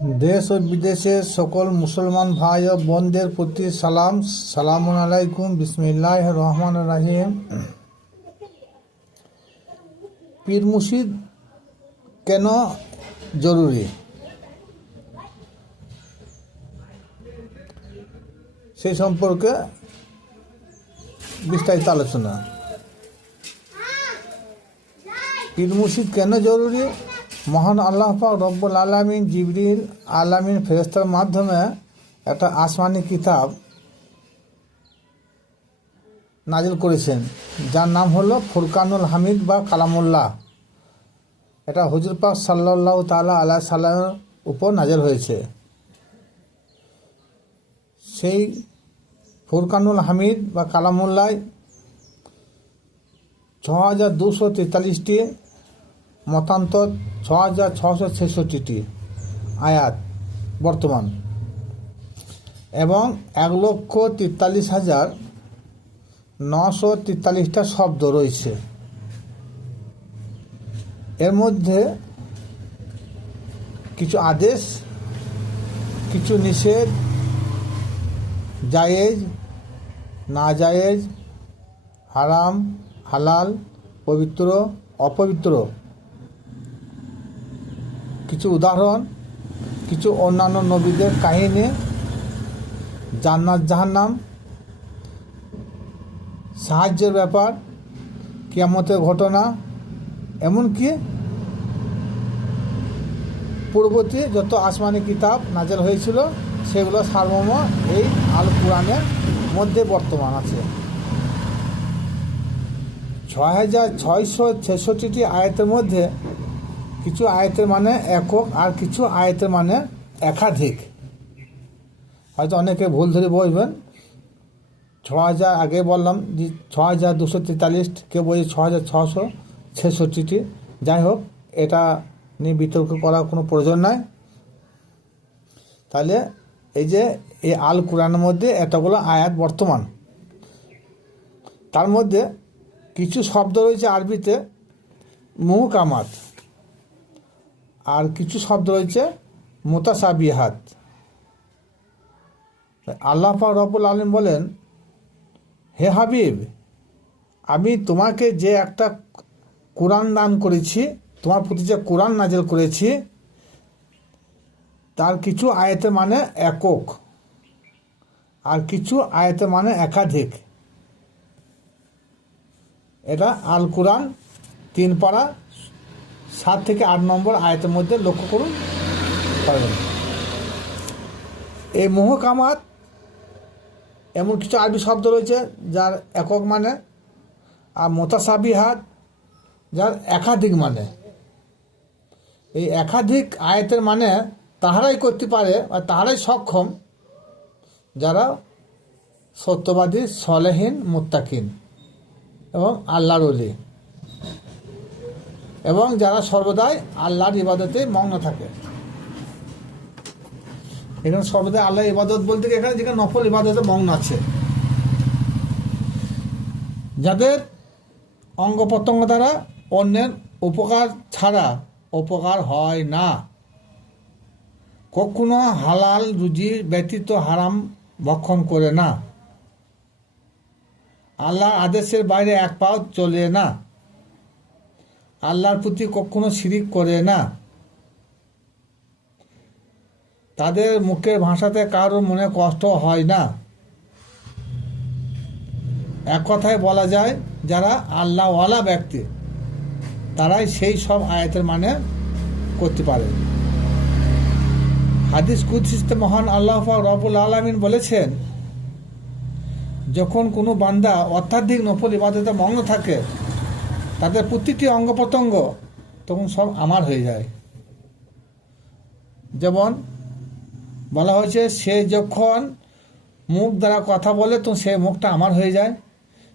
দেশ ও বিদেশের সকল মুসলমান ভাই ও বোনদের প্রতি সালাম। সালাম আলাইকুম। বিসমিল্লাহ রহমান রাহিম। পীর মুর্শিদ, কেন জরুরি? সেই সম্পর্কে বিস্তারিত আলোচনা। পীর মুর্শিদ কেন জরুরি? মহান আল্লাহ পাক রব্বুল আলমিন, জিবরিল আলামিন ফেরেস্তার মাধ্যমে একটা আসমানি কিতাব নাজিল করেছেন। যার নাম হলো ফুরকানুল হামিদ বা কালামুল্লাহ। এটা হুজুর পাক সাল্লাহ তালা আল্লাহ সাল্লামের উপর নাজিল হয়েছে। সেই ফুরকানুল হামিদ বা কালামুল্লাহ ছ হাজার দুশো তেতাল্লিশটি মতান্তর ছ হাজার ছশো ছেষট্টিটি আয়াত বর্তমান। এবং এক লক্ষ তেতাল্লিশ হাজার নশো তেতাল্লিশটা শব্দ রয়েছে। এর মধ্যে কিছু আদেশ, কিছু নিষেধ, জায়েজ, না জায়েজ, হারাম, হালাল, পবিত্র, অপবিত্র কিছু উদাহরণ, কিছু অন্যান্য নবীদের কাহিনী, জান্নাত জাহান্নাম, সাহায্যের ব্যাপার, কিয়ামতের ঘটনা, এমনকি পূর্ববর্তী যত আসমানি কিতাব নাজেল হয়েছিল, সেগুলো সারমর্ম এই আল কোরআনের মধ্যে বর্তমান আছে। ছয় হাজার ছয়শো ছেষট্টিটি আয়তের মধ্যে কিছু আয়তের মানে একক আর কিছু আয়তের মানে একাধিক। হয়তো অনেকে ভুল ধরে বলবেন। ছ হাজার আগে বললাম যে ছ হাজার দুশো তেতাল্লিশ কেউ বলছে ছ হাজার ছশো ছেষট্টিটি। যাই হোক, এটা নিয়ে বিতর্ক করার কোনো প্রয়োজন নাই। তাহলে এই যে এই আল কোরআনের মধ্যে এতগুলো আয়াত বর্তমান। তার মধ্যে কিছু শব্দ রয়েছে আরবিতে মুহকামাত। আর কিছু শব্দ রয়েছে, মোতাসাবিহাত। আল্লাহ পাক রব্বুল আলম বলেন, হে হাবিব, আমি তোমাকে যে একটা কোরআন দান করেছি, তোমার প্রতি যে কোরআন নাজেল করেছি, তার কিছু আয়তে মানে একক, আর কিছু আয়তে মানে একাধিক। এটা আল কোরআন তিন পাড়া সাত থেকে আট নম্বর আয়তের মধ্যে লক্ষ্য করুন। পারবেন এই মোহকামাত এমন কিছু আরবি শব্দ রয়েছে যার একক মানে আর মোতাসাবিহাত যার একাধিক মানে। এই একাধিক আয়তের মানে তাহারাই করতে পারে আর তাহারাই সক্ষম যারা সত্যবাদী, সলেহীন, মুত্তাকিন এবং আল্লাহর এবং যারা সর্বদাই আল্লাহর ইবাদতে মগ্ন থাকে। এখানে সর্বদাই আল্লাহ ইবাদত বলতে এখানে যেখানে নফল ইবাদতে মগ্ন আছে। যাদের অঙ্গ প্রত্যঙ্গ দ্বারা অন্যের উপকার ছাড়া উপকার হয় না। কখনো হালাল রুজি ব্যতীত হারাম ভক্ষণ করে না। আল্লাহর আদেশের বাইরে এক পাও চলে না। আল্লাহর প্রতি কখনো শিরিক করে না। তাদের মুখের ভাষাতে কারোর মনে কষ্ট হয় না। এক কথায় বলা যায়, যারা আল্লাহওয়ালা ব্যক্তি, তারাই সেই সব আয়াতের মানে করতে পারে। হাদিস কুদ্সিস্তে মহান আল্লাহ রবুল আলমিন বলেছেন, যখন কোনো বান্দা অত্যাধিক নফল ইবাদতে মগ্ন থাকে তাদের প্রতিটি অঙ্গ প্রত্যঙ্গ তখন সব আমার হয়ে যায়। যেমন বলা হয়েছে, সে যখন মুখ দ্বারা কথা বলে, তো সে মুখটা আমার হয়ে যায়।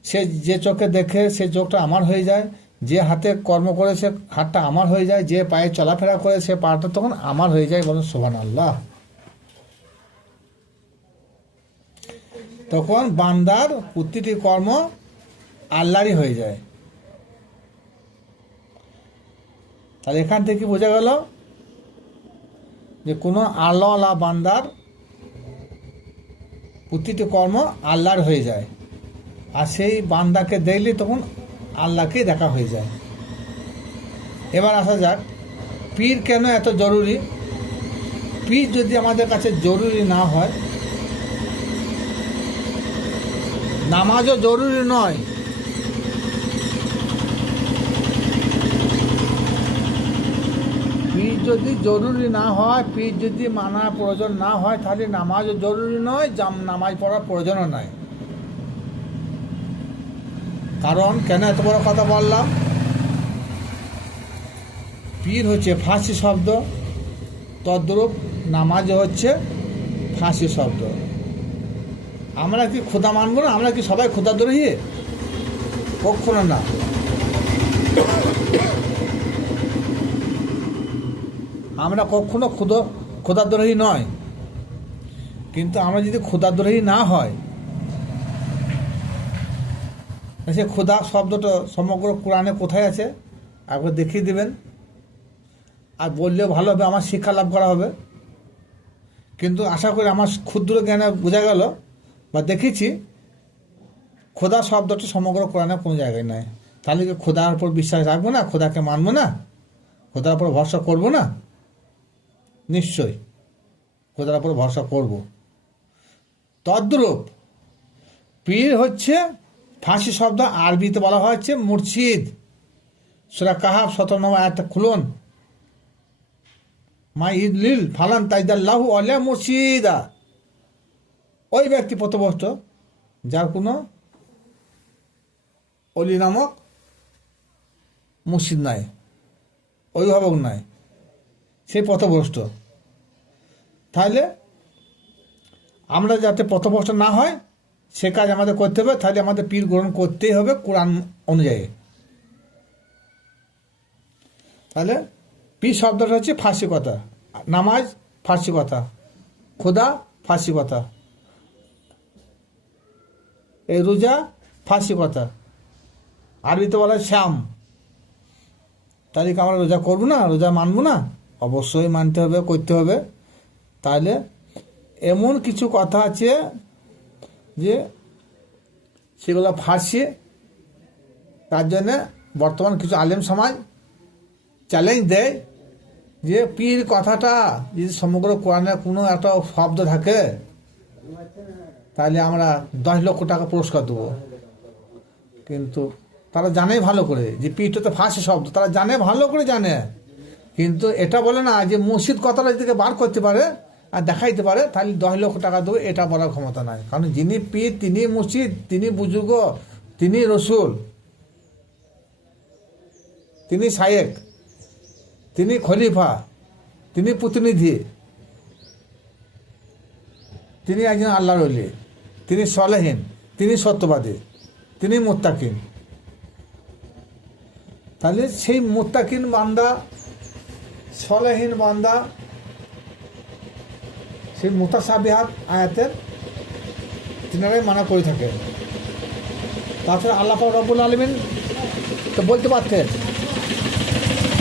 সে যে চোখে দেখে, সে চোখটা আমার হয়ে যায়। যে হাতে কর্ম করে, সে হাতটা আমার হয়ে যায়। যে পায়ে চলাফেরা করে, সে পাটা তখন আমার হয়ে যায় বলুন সোহান আল্লাহ তখন বান্দার প্রতিটি কর্ম আল্লাহরই হয়ে যায়। তাহলে এখান থেকে বোঝা গেল? যে কোনো আল্লাহ আল্লাহওয়ালা বান্দার প্রতিটি কর্ম আল্লাহর হয়ে যায়। আর সেই বান্দাকে দেখলে তখন আল্লাহকেই দেখা হয়ে যায়। এবার আসা যাক, পীর কেন এত জরুরি? পীর যদি আমাদের কাছে জরুরি না হয়, নামাজও জরুরি নয় পীর যদি জরুরি না হয়, পীর যদি মানার প্রয়োজন না হয়, তাহলে নামাজও জরুরি নয়, জাম, নামাজ পড়ার প্রয়োজনও নাই। কারণ কেন এত বড় কথা বললাম? পীর হচ্ছে ফাঁসি শব্দ, তদ্রূপ নামাজ হচ্ছে ফাঁসি শব্দ। আমরা কি খোদা মানবো না? আমরা কি সবাই খোদা খোদাদ্রোহী কখনো না। আমরা কখনো ক্ষুদ ক্ষুদাদ্রোহী নয়। কিন্তু আমরা যদি ক্ষুদাদ্রোহী না হয়, সে ক্ষুদা শব্দটা সমগ্র কোরআনে কোথায় আছে? একবার দেখিয়ে দেবেন। আর বললেও ভালো হবে, আমার শিক্ষা লাভ করা হবে। কিন্তু আশা করি আমার ক্ষুদ্র জ্ঞানে বোঝা গেল বা দেখেছি খোদা শব্দটা সমগ্র কোরআনে কোনো জায়গায় নাই। তাহলে কি খোদার উপর বিশ্বাস রাখব না? খোদাকে মানবো না? খোদার উপর ভরসা করব না? নিশ্চয়। খোদার উপর ভরসা করব। তদ্রূপ পীর হচ্ছে ফাঁসি শব্দ আরবিতে বলা হচ্ছে মুর্শিদ। সুরা কাহাব সতেরো নম্বর আয়াতটা খুলুন। মা ইদলিল ফালান তাইদাল্লাহু আলিয়া মুর্শিদা। ওই ব্যক্তি পথভ্রষ্ট যার কোনো অলি নামক মুর্শিদ নাই, অভিভাবক নাই। সেই পথভ্রষ্ট। তাহলে আমরা যাতে পথভ্রষ্ট না হয়, সে কাজ আমাদের করতে হবে তাহলে আমাদের পীর গ্রহণ করতেই হবে কোরআন অনুযায়ী। তাহলে পীর শব্দটা হচ্ছে ফার্সি কথা। নামাজ, ফার্সি কথা। খোদা, ফার্সি কথা। এই রোজা, ফার্সি কথা। আরবিতে বলা শ্যাম। তাহলে কি আমরা রোজা করব না? রোজা মানবো না? অবশ্যই মানতে হবে, করতে হবে। তাহলে এমন কিছু কথা আছে যে সেগুলো ফার্সি তার জন্যে বর্তমান কিছু আলেম সমাজ চ্যালেঞ্জ দেয় যে পীর কথাটা যদি সমগ্র কোরআনে কোনো একটা শব্দ থাকে তাহলে আমরা দশ লক্ষ টাকা পুরস্কার দেবো। কিন্তু তারা জানে ভালো করে যে পীরটা তো ফার্সি শব্দ, তারা জানে ভালো করে জানে। কিন্তু এটা বলে না যে মসজিদ কথাটা যদি বার করতে পারে আর দেখাইতে পারে, তাহলে দশ লক্ষ টাকা দেবো, এটা বলার ক্ষমতা নাই। কারণ যিনি পীর, তিনি মসজিদ, তিনি বুজুর্গ, তিনি রসুল, তিনি শায়েক, তিনি খলিফা, তিনি প্রতিনিধি, তিনি একজন আল্লাহর অলি তিনি সলেহীন, তিনি সত্যবাদী, তিনি মোত্তাকিন। তাহলে সেই মোত্তাকিন বান্দা সলেহীন বান্দা, সেই মোতাসাবিহাত আয়াতের তিনারাই মানা করে থাকে। তাছাড়া আল্লাহ রব্বুল আলমিন তো বলতে পারতেন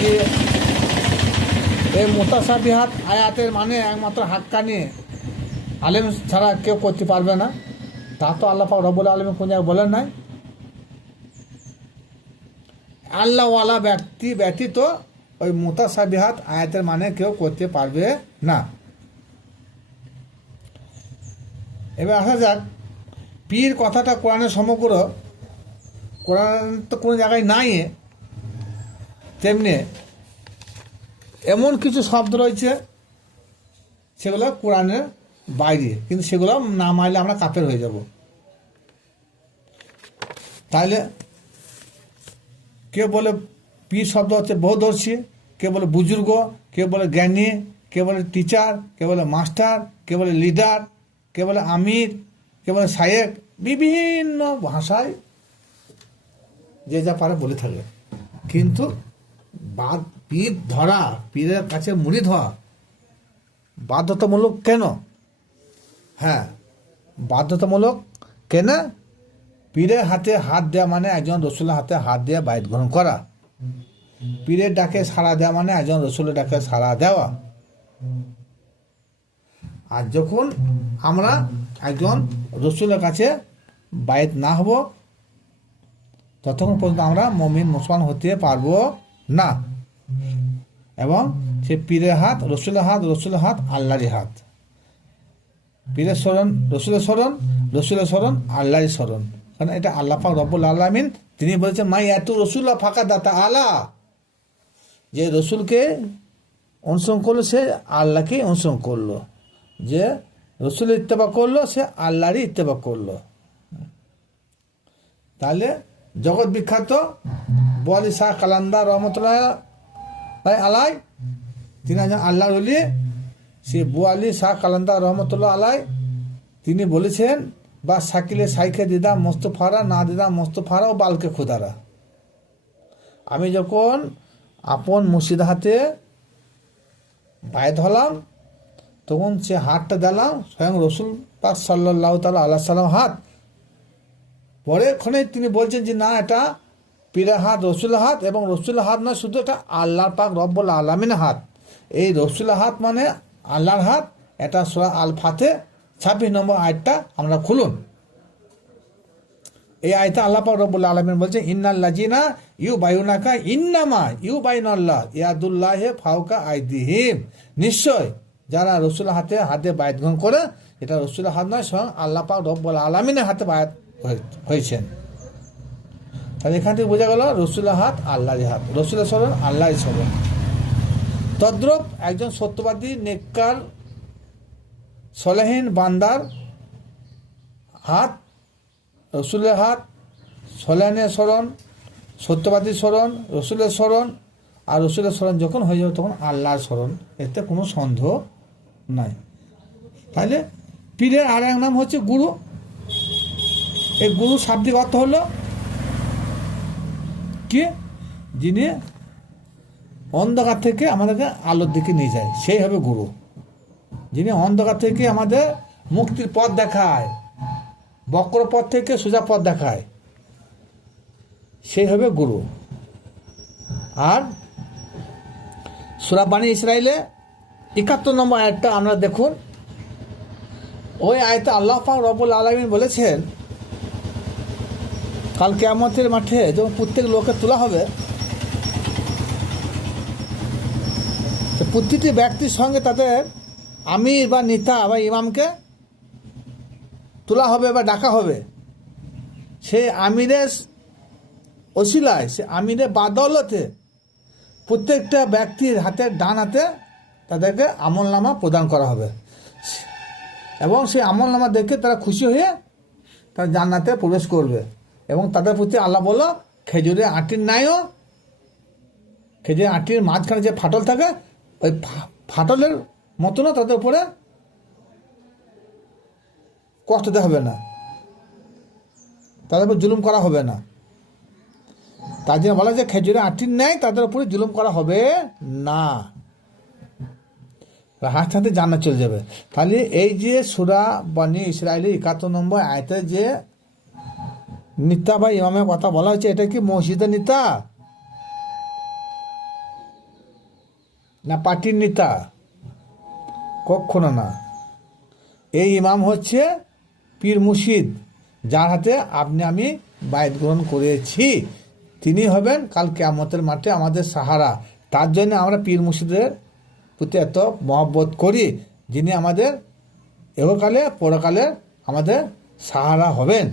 যে এই মোতাসাবিহাত আয়াতের মানে একমাত্র হাক্কানি আলেম ছাড়া কেউ করতে পারবে না। তা তো আল্লাহ পাক রব্বুল আলমিন কোন জায়গায় বলেন নাই। আল্লাহওয়ালা ব্যক্তি ব্যতীত ওই মোতাসাবিহাত আয়াতের মানে কেউ করতে পারবে না। এবার আসা যাক, পীর কথাটা কোরআনের সমগ্র, কোরআন তো কোনো জায়গায় নাই তেমনি এমন কিছু শব্দ রয়েছে, সেগুলো কোরআনের বাইরে, কিন্তু সেগুলো না মারলে আমরা কাপের হয়ে যাব। তাহলে কেউ বলে পীর শব্দ হচ্ছে বহুদর্শী কেউ বলে বুজুর্গ কেউ বলে জ্ঞানী, কে বলে টিচার কে বলে মাস্টার কে বলে লিডার কে বলে আমির কেউ বলে শায়েক, বিভিন্ন ভাষায় যে যা পারে বলে থাকে। কিন্তু বাদ, পীর ধরা, পীরের কাছে মুড়ি ধরা বাধ্যতামূলক কেন? হ্যাঁ বাধ্যতামূলক কেন? পীরের হাতে হাত দেওয়া মানে একজন রসুলের হাতে হাত দিয়ে বাইত গ্রহণ করা। পীরের ডাকে সাড়া দেওয়া মানে একজন রসুলের ডাকে সাড়া দেওয়া। আর যখন আমরা একজন রসুলের কাছে বায়েত না হব, ততক্ষণ পর্যন্ত আমরা মমিন, মুসলমান হতে পারব না। এবং সে পীরের হাত, রসুলের হাত রসুলের হাত, আল্লাহরই হাত। পীরের স্মরণ, রসুলের স্মরণ রসুলের স্মরণ আল্লাহর স্মরণ। কারণ এটা আল্লাহ পাক রব্বুল আলমিন, তিনি বলেছেন মাই এত রসুল্লাহ ফাঁকা দাতা আলা। যে রসুলকে অনুসরণ করল, সে আল্লাহকে অনুসরণ করল। যে রসুলের ইত্তেফা করল, সে আল্লাহরই ইত্তেফা করল। তাহলে জগৎ বিখ্যাত বলি শাহ কালান্দার রহমতুল্লাহ আলাই, তিনি একজন আল্লাহ রলি সে বুয়ালি শাহ কালান্দা রহমতুল্লাহ আলাই, তিনি বলেছেন, বা সাকিলে সাইখে দিদা মোস্তফারা, না দিদা মোস্তফারা ও বালকে খুদারা। আমি যখন আপন মুর্শিদ হাতে বায়ত হলাম তখন সে হাতটা দিলাম, স্বয়ং রসুল পাক সাল্লাহ তাল আল্লাহ সাল্লাম হাত। পরে ক্ষণে তিনি বলছেন যে, না, এটা পীরের হাত, রসুলের হাত এবং রসুলের হাত নয়, শুধু এটা আল্লাহর পাক রব্বুল আলমিনের হাত। এই রসুলের হাত মানে আল্লাহর হাত, এটা সোরা আল ফাতে ছাব্বিশ নম্বর আয়টা আমরা খুলুন। এই আয়তা আল্লাহ পাক রব্বুল আলমিন বলছে ইন্নাল্লাজিনা ইউ বায়ুনাকা ইন্নামা ইউ বাইন আল্লাহ ইয়াদুল্লাহ ফাউকা আইদিহিম। নিশ্চয় যারা রসুল হাতে হাতে বায়াত গ্রহণ করে, এটা রসুল হাত নয়, স্বয়ং আল্লাহ পাক রব্বুল আলমিনের হাতে বায়াত হয়ে- হয়েছেন। তাহলে এখান থেকে বোঝা গেল রসুলের হাত আল্লাহ হাত। রসুলের স্মরণ আল্লাহর স্মরণ। তদ্রব একজন সত্যবাদী, নেককার, সলেহীন বান্দার হাত রসুলের হাত সলেহানের স্মরণ সত্যবাদী স্মরণ, রসুলের স্মরণ, আর রসুলের স্মরণ যখন হয়ে যাবে তখন আল্লাহর স্মরণ। এতে কোনো সন্দেহ নাই। তাহলে পীরের আর এক নাম হচ্ছে গুরু। এই গুরু শাব্দিক অর্থ হলো কি? যিনি অন্ধকার থেকে আমাদেরকে আলোর দিকে নিয়ে যায়, সেই হবে গুরু। যিনি অন্ধকার থেকে আমাদের মুক্তির পথ দেখায় বক্র পথ থেকে সোজা পথ দেখায়। সেই হবে গুরু। আর সুরাবাণী ইসরায়েলে একাত্তর নম্বর আয়াতটা আমরা দেখুন। ওই আয়তে আল্লাহ রবুল আলমিন বলেছেন, কাল কেয়ামতের মাঠে যখন প্রত্যেক লোকে তোলা হবে প্রতিটি ব্যক্তির সঙ্গে তাদের আমির বা নেতা বা ইমামকে তোলা হবে বা ডাকা হবে, সে আমিরের অশিলায় সে আমিরের বাদলতে প্রত্যেকটা ব্যক্তির হাতে ডান হাতে তাদেরকে আমলনামা প্রদান করা হবে। এবং সেই আমলনামা দেখে তারা খুশি হয়ে তারা জান্নাতে প্রবেশ করবে। এবং তাদের প্রতি আল্লাহ বলল, খেজুরের আটির ন্যায়ও খেজুরের আটির মাঝখানে যে ফাটল থাকে, ওই ফাটলের মতনও তাদের উপরে কষ্ট দেওয়া হবে না। তাদের উপর জুলুম করা হবে না। তার জন্য বলা যে খেজুরের আটির নেয় তাদের উপরে জুলুম করা হবে না। হাত হাতে জানা চলে যাবে। তাহলে এই যে সুরা বানি ইসরায়েলি একাত্তর নম্বর আয়তে যে নিতা বা ইমামের কথা বলা হয়েছে, এটা কি মসজিদের নিতা? না পার্টির নেতা? কখনো না। এই ইমাম হচ্ছে পীর মুর্শিদ, যার হাতে আপনি আমি বায়ত গ্রহণ করেছি, তিনি হবেন কাল কেয়ামতের মাঠে আমাদের সাহারা। তার জন্য আমরা পীর মুর্শিদের প্রতি এত মহব্বত করি, যিনি আমাদের এহকালে, পরকালে আমাদের সাহারা হবেন।